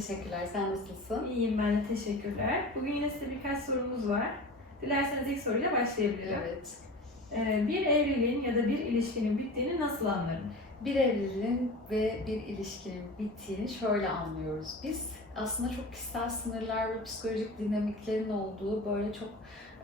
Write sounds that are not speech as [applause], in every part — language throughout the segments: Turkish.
teşekkürler. Sen nasılsın? İyiyim ben de teşekkürler. Bugün yine size birkaç sorumuz var. Dilerseniz ilk soruyla başlayabilirim. Evet. Ee, bir evliliğin ya da bir ilişkinin bittiğini nasıl anlarım? Bir evliliğin ve bir ilişkinin bittiğini şöyle anlıyoruz biz. Aslında çok kişisel sınırlar ve psikolojik dinamiklerin olduğu böyle çok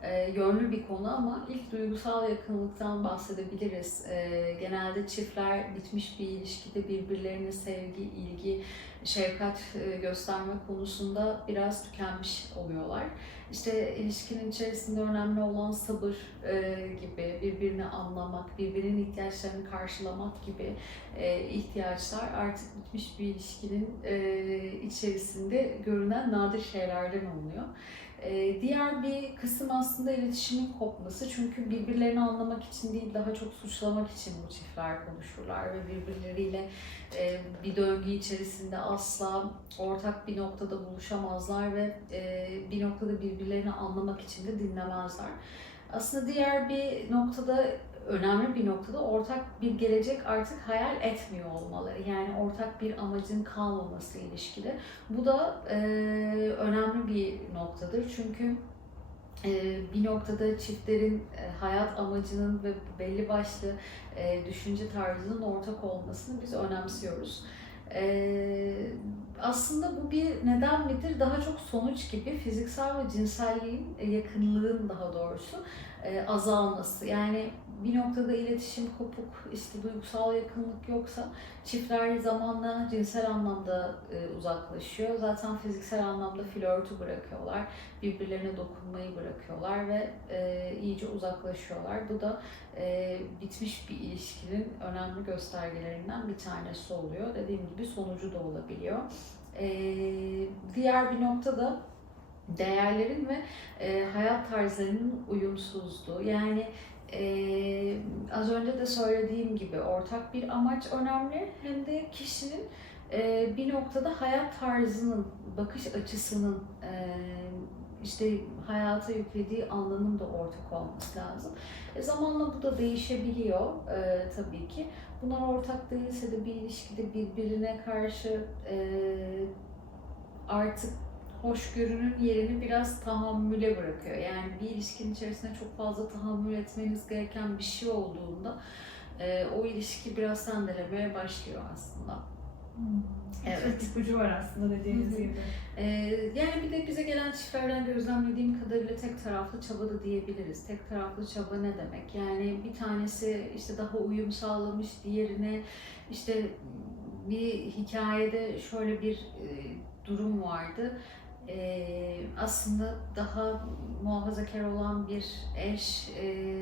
e, yönlü bir konu ama ilk duygusal yakınlıktan bahsedebiliriz. E, genelde çiftler bitmiş bir ilişkide birbirlerine sevgi, ilgi, şefkat e, gösterme konusunda biraz tükenmiş oluyorlar. İşte ilişkinin içerisinde önemli olan sabır e, gibi, birbirini anlamak, birbirinin ihtiyaçlarını karşılamak gibi e, ihtiyaçlar artık bitmiş bir ilişkinin e, içerisinde görünen nadir şeylerden oluyor. E, diğer bir kısım aslında iletişimin kopması. Çünkü birbirlerini anlamak için değil, daha çok suçlamak için bu çiftler konuşurlar ve birbirleriyle e, bir döngü içerisinde asla ortak bir noktada buluşamazlar ve e, bir noktada birbirlerini anlamak için de dinlemezler. Aslında diğer bir noktada önemli bir noktada ortak bir gelecek artık hayal etmiyor olmaları. Yani ortak bir amacın kalmaması ilişkide. Bu da e, önemli bir noktadır. Çünkü e, bir noktada çiftlerin e, hayat amacının ve belli başlı e, düşünce tarzının ortak olmasını biz önemsiyoruz. E, aslında bu bir neden midir? Daha çok sonuç gibi fiziksel ve cinselliğin e, yakınlığın daha doğrusu e, azalması. Yani bir noktada iletişim kopuk, işte duygusal yakınlık yoksa çiftler zamanla cinsel anlamda e, uzaklaşıyor. Zaten fiziksel anlamda flörtü bırakıyorlar, birbirlerine dokunmayı bırakıyorlar ve e, iyice uzaklaşıyorlar. Bu da e, bitmiş bir ilişkinin önemli göstergelerinden bir tanesi oluyor. Dediğim gibi sonucu da olabiliyor. E, diğer bir nokta da değerlerin ve e, hayat tarzlarının uyumsuzluğu. Yani ee, az önce de söylediğim gibi ortak bir amaç önemli hem de kişinin e, bir noktada hayat tarzının, bakış açısının e, işte hayata yüklediği anlamın da ortak olması lazım. E, zamanla bu da değişebiliyor e, tabii ki. Bunlar ortak değilse de bir ilişkide birbirine karşı e, artık hoşgörünün yerini biraz tahammüle bırakıyor. Yani bir ilişkinin içerisinde çok fazla tahammül etmeniz gereken bir şey olduğunda e, o ilişki biraz sendelemeye başlıyor aslında. Hmm. Evet. İpucu var aslında dediğiniz gibi. E, yani bir de bize gelen çiftlerden gözlemlediğim kadarıyla tek taraflı çaba da diyebiliriz. Tek taraflı çaba ne demek? Yani bir tanesi işte daha uyum sağlamış, diğerine işte bir hikayede şöyle bir e, durum vardı. Ee, aslında daha muhafazakar olan bir eş, e,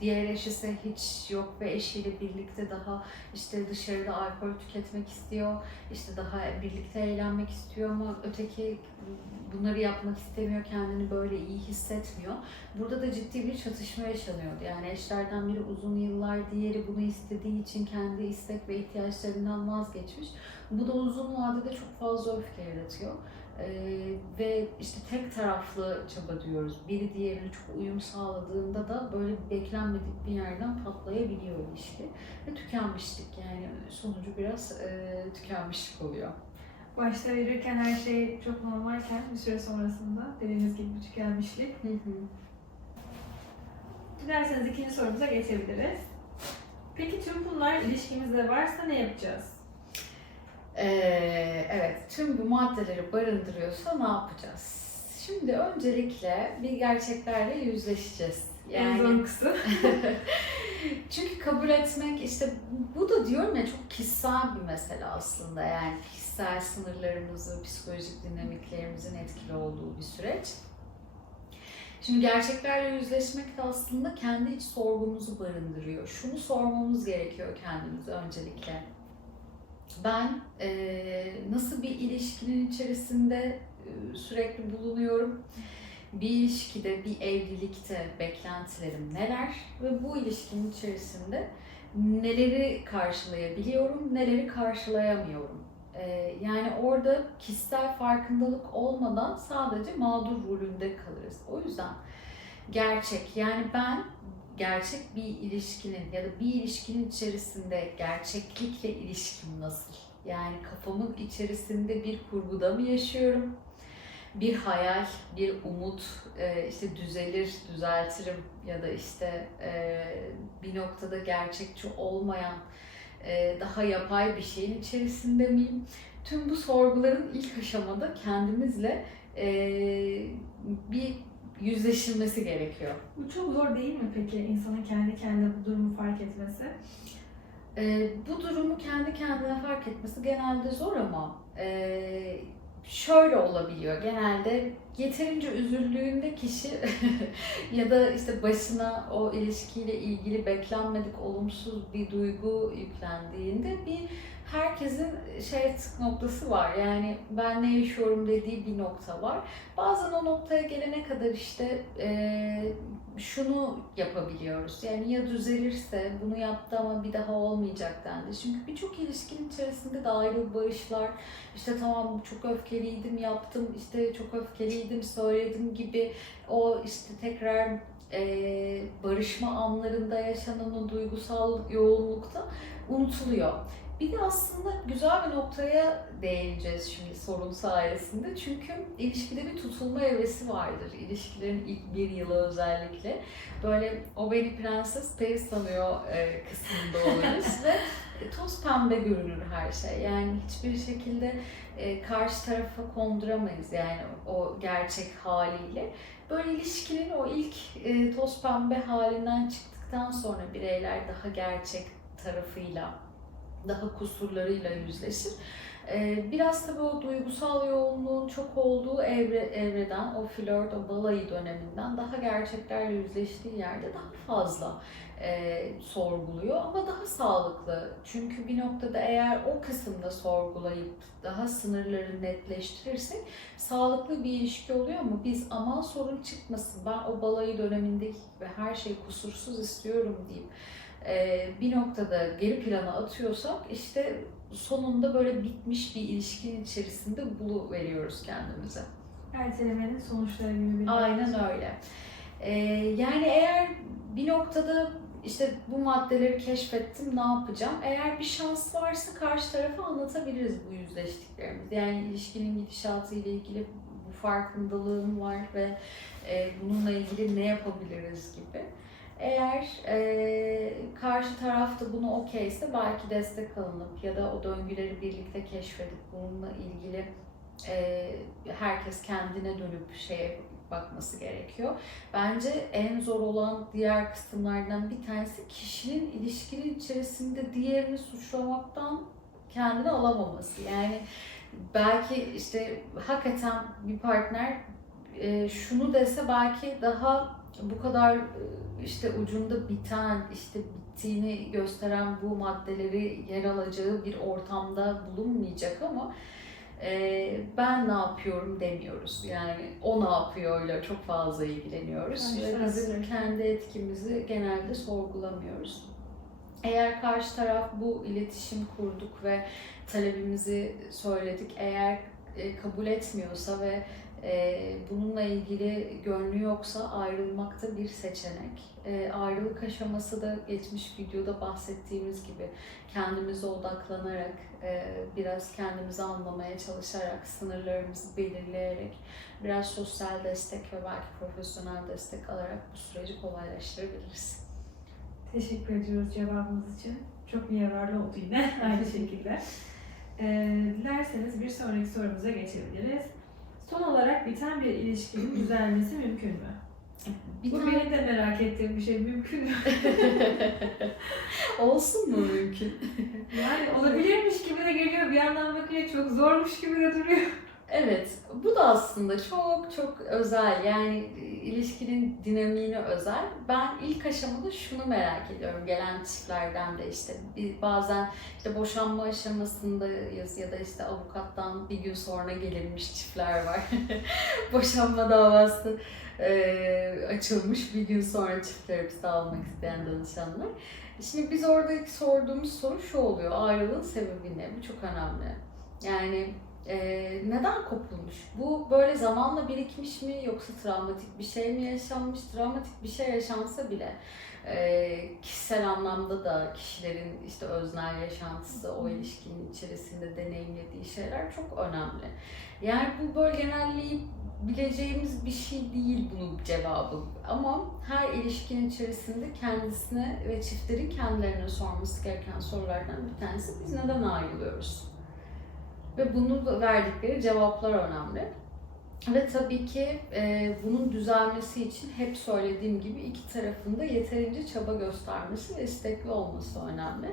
diğer eş ise hiç yok ve eşiyle birlikte daha işte dışarıda alkol tüketmek istiyor, işte daha birlikte eğlenmek istiyor ama öteki bunları yapmak istemiyor, kendini böyle iyi hissetmiyor. Burada da ciddi bir çatışma yaşanıyordu. Yani eşlerden biri uzun yıllar, diğeri bunu istediği için kendi istek ve ihtiyaçlarından vazgeçmiş. Bu da uzun vadede çok fazla öfke yaratıyor. Ee, ve işte tek taraflı çaba diyoruz. Biri diğerine çok uyum sağladığında da böyle beklenmedik bir yerden patlayabiliyor ilişki. Ve tükenmişlik yani sonucu biraz e, tükenmişlik oluyor. Başta verirken her şey çok normalken bir süre sonrasında dediğiniz gibi bir tükenmişlik. Dilerseniz ikinci sorumuza geçebiliriz. Peki tüm bunlar ilişkimizde varsa ne yapacağız? Ee, evet, tüm bu maddeleri barındırıyorsa ne yapacağız? Şimdi öncelikle bir gerçeklerle yüzleşeceğiz. En zor kısım. Çünkü kabul etmek işte bu da diyorum ya çok kişisel bir mesele aslında yani kişisel sınırlarımızı, psikolojik dinamiklerimizin etkili olduğu bir süreç. Şimdi gerçeklerle yüzleşmek de aslında kendi iç sorgumuzu barındırıyor. Şunu sormamız gerekiyor kendimize öncelikle. Ben e, nasıl bir ilişkinin içerisinde e, sürekli bulunuyorum? Bir ilişkide, bir evlilikte beklentilerim neler ve bu ilişkinin içerisinde neleri karşılayabiliyorum, neleri karşılayamıyorum. Ee, yani orada kişisel farkındalık olmadan sadece mağdur rolünde kalırız. O yüzden gerçek yani ben gerçek bir ilişkinin ya da bir ilişkinin içerisinde gerçeklikle ilişkim nasıl? Yani kafamın içerisinde bir kurguda mı yaşıyorum? Bir hayal, bir umut, e, işte düzelir, düzeltirim ya da işte e, bir noktada gerçekçi olmayan e, daha yapay bir şeyin içerisinde miyim? Tüm bu sorguların ilk aşamada kendimizle bir yüzleşilmesi gerekiyor. Bu çok zor değil mi peki insanın kendi kendine bu durumu fark etmesi? E, bu durumu kendi kendine fark etmesi genelde zor ama e, şöyle olabiliyor. Genelde yeterince üzüldüğünde kişi [laughs] ya da işte başına o ilişkiyle ilgili beklenmedik olumsuz bir duygu yüklendiğinde bir herkesin şey noktası var. Yani ben ne yaşıyorum dediği bir nokta var. Bazen o noktaya gelene kadar işte e, şunu yapabiliyoruz. Yani ya düzelirse bunu yaptı ama bir daha olmayacak dendi. Çünkü birçok ilişkinin içerisinde de ayrı barışlar, işte tamam çok öfkeliydim yaptım, işte çok öfkeliydim söyledim gibi o işte tekrar e, barışma anlarında yaşanan o duygusal yoğunlukta unutuluyor. Bir de aslında güzel bir noktaya değineceğiz şimdi sorun sayesinde. Çünkü ilişkide bir tutulma evresi vardır. İlişkilerin ilk bir yılı özellikle. Böyle o beni prenses Paris sanıyor e, kısmında oluruz [laughs] ve toz pembe görünür her şey. Yani hiçbir şekilde e, karşı tarafa konduramayız yani o gerçek haliyle. Böyle ilişkinin o ilk e, toz pembe halinden çıktıktan sonra bireyler daha gerçek tarafıyla daha kusurlarıyla yüzleşir. Ee, Biraz tabii o duygusal yoğunluğun çok olduğu evre, evreden, o flört, o balayı döneminden daha gerçeklerle yüzleştiği yerde daha fazla e, sorguluyor ama daha sağlıklı. Çünkü bir noktada eğer o kısımda sorgulayıp daha sınırları netleştirirsek sağlıklı bir ilişki oluyor ama biz aman sorun çıkmasın ben o balayı dönemindeki ve her şey kusursuz istiyorum deyip bir noktada geri plana atıyorsak işte sonunda böyle bitmiş bir ilişkinin içerisinde bulu veriyoruz kendimize. Ertelemenin sonuçları gibi bir Aynen öyle. E, yani eğer bir noktada işte bu maddeleri keşfettim ne yapacağım? Eğer bir şans varsa karşı tarafa anlatabiliriz bu yüzleştiklerimizi. Yani ilişkinin gidişatı ile ilgili bu farkındalığım var ve e, bununla ilgili ne yapabiliriz gibi. Eğer e, karşı tarafta bunu okeyse belki destek alınıp ya da o döngüleri birlikte keşfedip bununla ilgili e, herkes kendine dönüp şeye bakması gerekiyor. Bence en zor olan diğer kısımlardan bir tanesi kişinin ilişkinin içerisinde diğerini suçlamaktan kendini alamaması. Yani belki işte hakikaten bir partner e, şunu dese belki daha bu kadar e, işte ucunda biten, işte bittiğini gösteren bu maddeleri yer alacağı bir ortamda bulunmayacak ama e, ben ne yapıyorum demiyoruz. Yani o ne yapıyor'yla çok fazla ilgileniyoruz. Ve bizim kendi etkimizi genelde sorgulamıyoruz. Eğer karşı taraf bu iletişim kurduk ve talebimizi söyledik, eğer e, kabul etmiyorsa ve bununla ilgili gönlü yoksa ayrılmak da bir seçenek. E, ayrılık aşaması da geçmiş videoda bahsettiğimiz gibi kendimize odaklanarak, e, biraz kendimizi anlamaya çalışarak, sınırlarımızı belirleyerek, biraz sosyal destek ve belki profesyonel destek alarak bu süreci kolaylaştırabiliriz. Teşekkür ediyoruz cevabınız için. Çok yararlı oldu yine [laughs] aynı şekilde. Ee, dilerseniz bir sonraki sorumuza geçebiliriz. Son olarak biten bir ilişkinin düzelmesi mümkün mü? Bir Bu tane benim de merak ettiğim bir şey. Mümkün mü? [laughs] olsun mu mümkün? Yani olabilirmiş gibi de geliyor. Bir yandan bakınca çok zormuş gibi de duruyor. Evet, bu da aslında çok çok özel. Yani ilişkinin dinamiğine özel. Ben ilk aşamada şunu merak ediyorum gelen çiftlerden de işte bazen işte boşanma aşamasındayız ya da işte avukattan bir gün sonra gelinmiş çiftler var. [laughs] Boşanma davası e, açılmış bir gün sonra çift terapisi almak isteyen danışanlar. Şimdi biz oradaki sorduğumuz soru şu oluyor. Ayrılığın sebebi ne? Bu çok önemli. Yani e, neden kopulmuş? Bu böyle zamanla birikmiş mi yoksa travmatik bir şey mi yaşanmış? Travmatik bir şey yaşansa bile e, kişisel anlamda da kişilerin işte öznel yaşantısı, o ilişkinin içerisinde deneyimlediği şeyler çok önemli. Yani bu böyle genelleyip bileceğimiz bir şey değil bunun cevabı. Ama her ilişkinin içerisinde kendisine ve çiftlerin kendilerine sorması gereken sorulardan bir tanesi biz neden ayrılıyoruz? Ve bunu verdikleri cevaplar önemli. Ve tabii ki e, bunun düzelmesi için hep söylediğim gibi iki tarafında yeterince çaba göstermesi ve istekli olması önemli.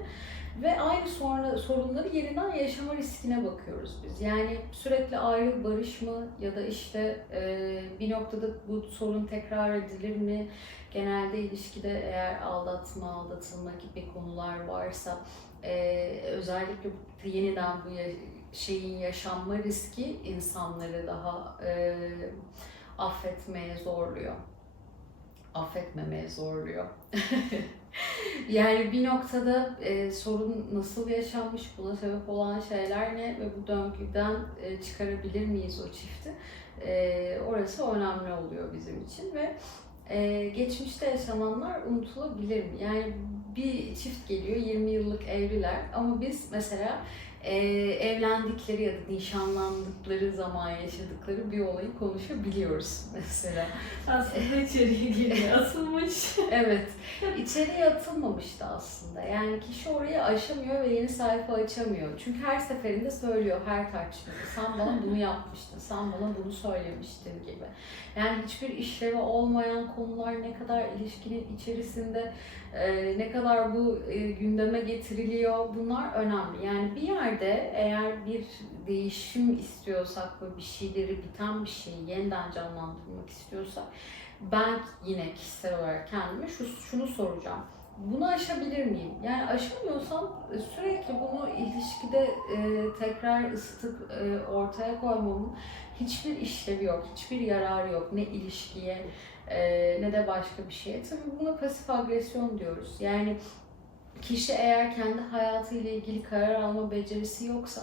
Ve aynı sonra sorunları yeniden yaşama riskine bakıyoruz biz. Yani sürekli ayrıl barış mı ya da işte e, bir noktada bu sorun tekrar edilir mi? Genelde ilişkide eğer aldatma, aldatılma gibi konular varsa e, özellikle yeniden bu şeyin yaşanma riski insanları daha e, affetmeye zorluyor. Affetmemeye zorluyor. [laughs] yani bir noktada e, sorun nasıl yaşanmış, buna sebep olan şeyler ne ve bu döngüden e, çıkarabilir miyiz o çifti? E, orası önemli oluyor bizim için ve e, geçmişte yaşananlar unutulabilir mi? Yani bir çift geliyor 20 yıllık evliler ama biz mesela e, evlendikleri ya da nişanlandıkları zaman yaşadıkları bir olayı konuşabiliyoruz [laughs] mesela. Aslında içeriye giriyor, [laughs] asılmış. Evet, içeriye atılmamıştı aslında. Yani kişi orayı aşamıyor ve yeni sayfa açamıyor. Çünkü her seferinde söylüyor her tartışmada. Sen bana bunu yapmıştın, sen bana bunu söylemiştin gibi. Yani hiçbir işlevi olmayan konular ne kadar ilişkinin içerisinde e, ne kadar bu e, gündeme getiriliyor bunlar önemli. Yani bir yerde eğer bir değişim istiyorsak ve bir şeyleri biten bir şeyi yeniden canlandırmak istiyorsak ben yine kişisel olarak kendime şu, şunu soracağım. Bunu aşabilir miyim? Yani aşamıyorsam e, sürekli bunu ilişkide e, tekrar ısıtıp e, ortaya koymamın hiçbir işlevi yok, hiçbir yararı yok. Ne ilişkiye e, ne de başka bir şeye. Tabii buna pasif agresyon diyoruz. Yani kişi eğer kendi hayatıyla ilgili karar alma becerisi yoksa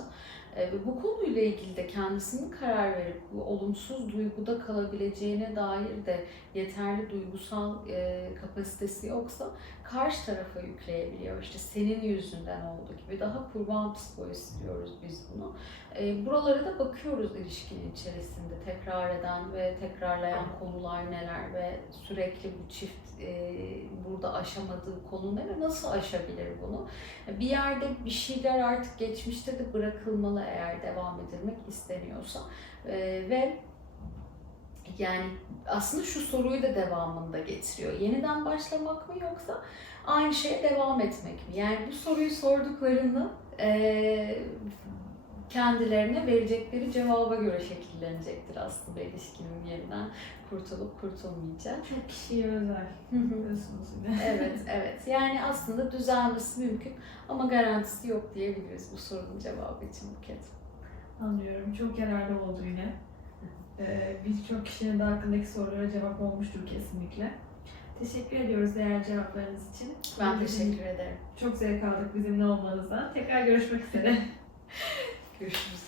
bu konuyla ilgili de kendisinin karar verip olumsuz duyguda kalabileceğine dair de yeterli duygusal e, kapasitesi yoksa karşı tarafa yükleyebiliyor. İşte senin yüzünden oldu gibi daha kurban psikolojisi diyoruz biz bunu. E, buralara da bakıyoruz ilişkinin içerisinde tekrar eden ve tekrarlayan konular neler ve sürekli bu çift e, burada aşamadığı konu ne ve nasıl aşabilir bunu? Bir yerde bir şeyler artık geçmişte de bırakılmalı eğer devam edilmek isteniyorsa E, ve yani aslında şu soruyu da devamında getiriyor. Yeniden başlamak mı yoksa aynı şeye devam etmek mi? Yani bu soruyu sorduklarında e, kendilerine verecekleri cevaba göre şekillenecektir aslında ilişkinin yeniden kurtulup kurtulmayacağı. Çok kişiye özel biliyorsunuz evet, evet. Yani aslında düzelmesi mümkün ama garantisi yok diyebiliriz bu sorunun cevabı için Buket. Anlıyorum. Çok yararlı oldu yine. Ee, Birçok kişinin de hakkındaki sorulara cevap olmuştur kesinlikle. Teşekkür ediyoruz değerli cevaplarınız için. Ben teşekkür ederim. Çok zevk aldık bizimle olmanızdan. Tekrar görüşmek üzere. [laughs] Görüşürüz.